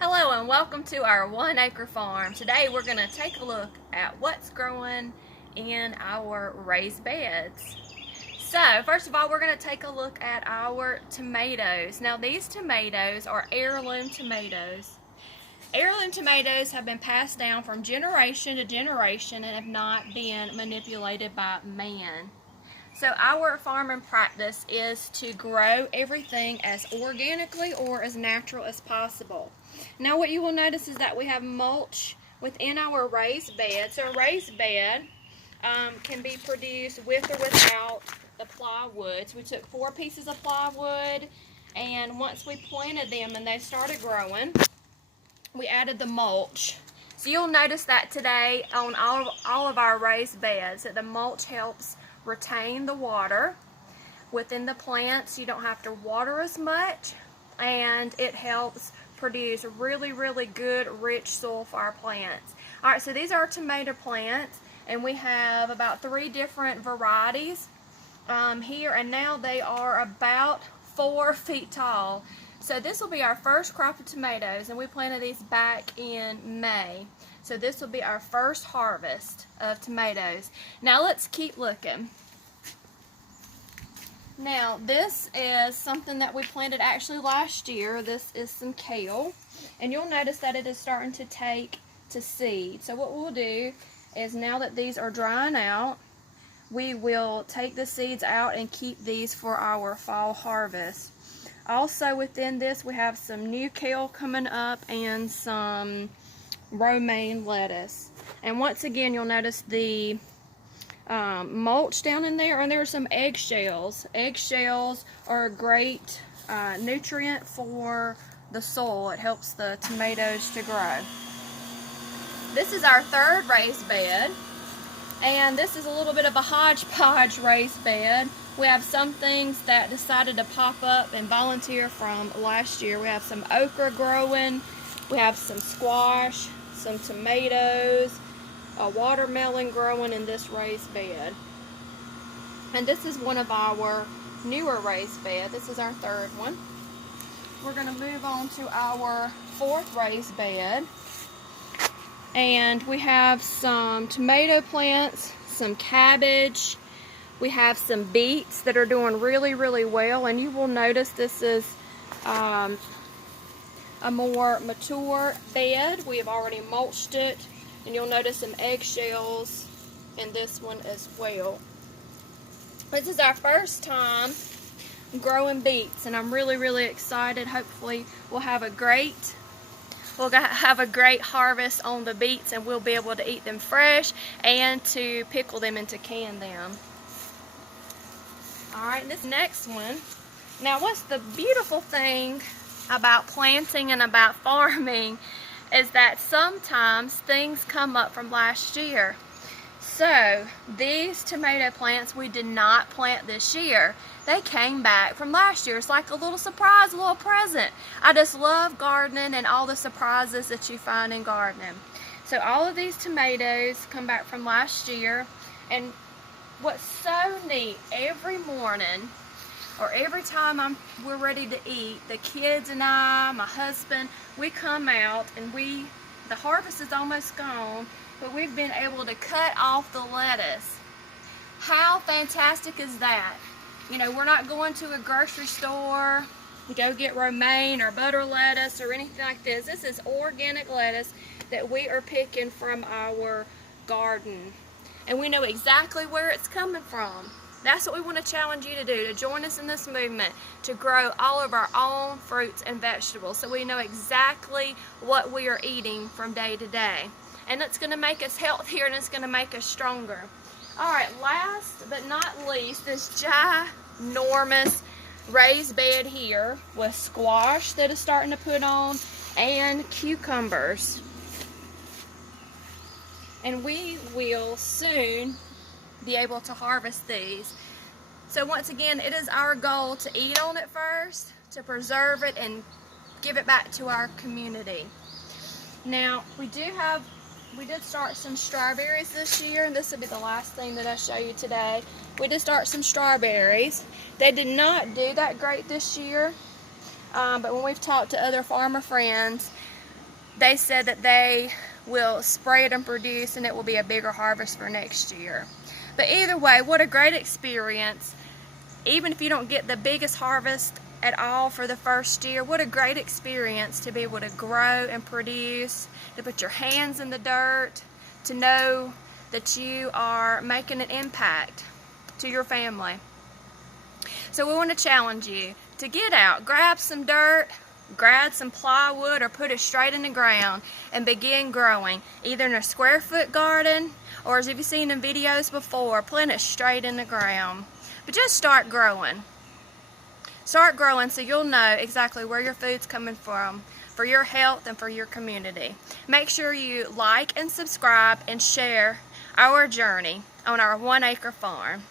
Hello and welcome to our 1 acre farm. Today we're going to take a look at what's growing in our raised beds. So first of all, we're going to take a look at our tomatoes. Now these tomatoes are heirloom tomatoes. Heirloom tomatoes have been passed down from generation to generation and have not been manipulated by man. So our farming practice is to grow everything as organically or as natural as possible. Now what you will notice is that we have mulch within our raised bed. So a raised bed can be produced with or without the plywood. So we took 4 pieces of plywood, and once we planted them and they started growing, we added the mulch. So you'll notice that today on all of our raised beds that the mulch helps retain the water within the plants. You don't have to water as much, and it helps produce really good rich soil for our plants. Alright, so these are tomato plants, and we have about 3 different varieties here, and now they are about 4 feet tall. So this will be our first crop of tomatoes, and we planted these back in May. So this will be our first harvest of tomatoes. Now let's keep looking. Now this is something that we planted actually last year. This is some kale, and you'll notice that it is starting to take to seed. So what we'll do is, now that these are drying out, we will take the seeds out and keep these for our fall harvest. Also within this we have some new kale coming up and some romaine lettuce. And once again you'll notice the mulch down in there, and there are some eggshells. Eggshells are a great nutrient for the soil. It helps the tomatoes to grow. This is our 3rd raised bed, and this is a little bit of a hodgepodge raised bed. We have some things that decided to pop up and volunteer from last year. We have some okra growing, we have some squash, some tomatoes, a watermelon growing in this raised bed. And this is one of our newer raised beds. This is our 3rd one. We're going to move on to our 4th raised bed. And we have some tomato plants, some cabbage. We have some beets that are doing really well, and you will notice this is a more mature bed. We have already mulched it, and you'll notice some eggshells in this one as well. This is our first time growing beets, and I'm really excited. Hopefully we'll have a great harvest on the beets, and we'll be able to eat them fresh and to pickle them and to can them. Alright, this next one. Now what's the beautiful thing about planting and about farming is that sometimes things come up from last year. So these tomato plants we did not plant this year. They came back from last year. It's like a little surprise, a little present. I just love gardening and all the surprises that you find in gardening. So all of these tomatoes come back from last year, and what's so neat, every morning or every time we're ready to eat, the kids and I, my husband, we come out, and the harvest is almost gone, but we've been able to cut off the lettuce. How fantastic is that? You know, we're not going to a grocery store to go get romaine or butter lettuce or anything like this. This is organic lettuce that we are picking from our garden, and we know exactly where it's coming from. That's what we want to challenge you to do, to join us in this movement, to grow all of our own fruits and vegetables so we know exactly what we are eating from day to day. And it's going to make us healthier, and it's going to make us stronger. Alright, last but not least, this ginormous raised bed here with squash that is starting to put on, and cucumbers. And we will soon be able to harvest these. So once again, it is our goal to eat on it first, to preserve it, and give it back to our community. Now we did start some strawberries this year, and this will be the last thing that I show you today. We did start some strawberries. They did not do that great this year, but when we've talked to other farmer friends, they said that they will spray it and produce, and it will be a bigger harvest for next year. But either way, what a great experience. Even if you don't get the biggest harvest at all for the first year, what a great experience to be able to grow and produce, to put your hands in the dirt, to know that you are making an impact to your family. So we want to challenge you to get out, grab some dirt, grab some plywood, or put it straight in the ground and begin growing, either in a square foot garden, or as you've seen in videos before, plant it straight in the ground. But just start growing. Start growing so you'll know exactly where your food's coming from for your health and for your community. Make sure you like and subscribe and share our journey on our 1 acre farm.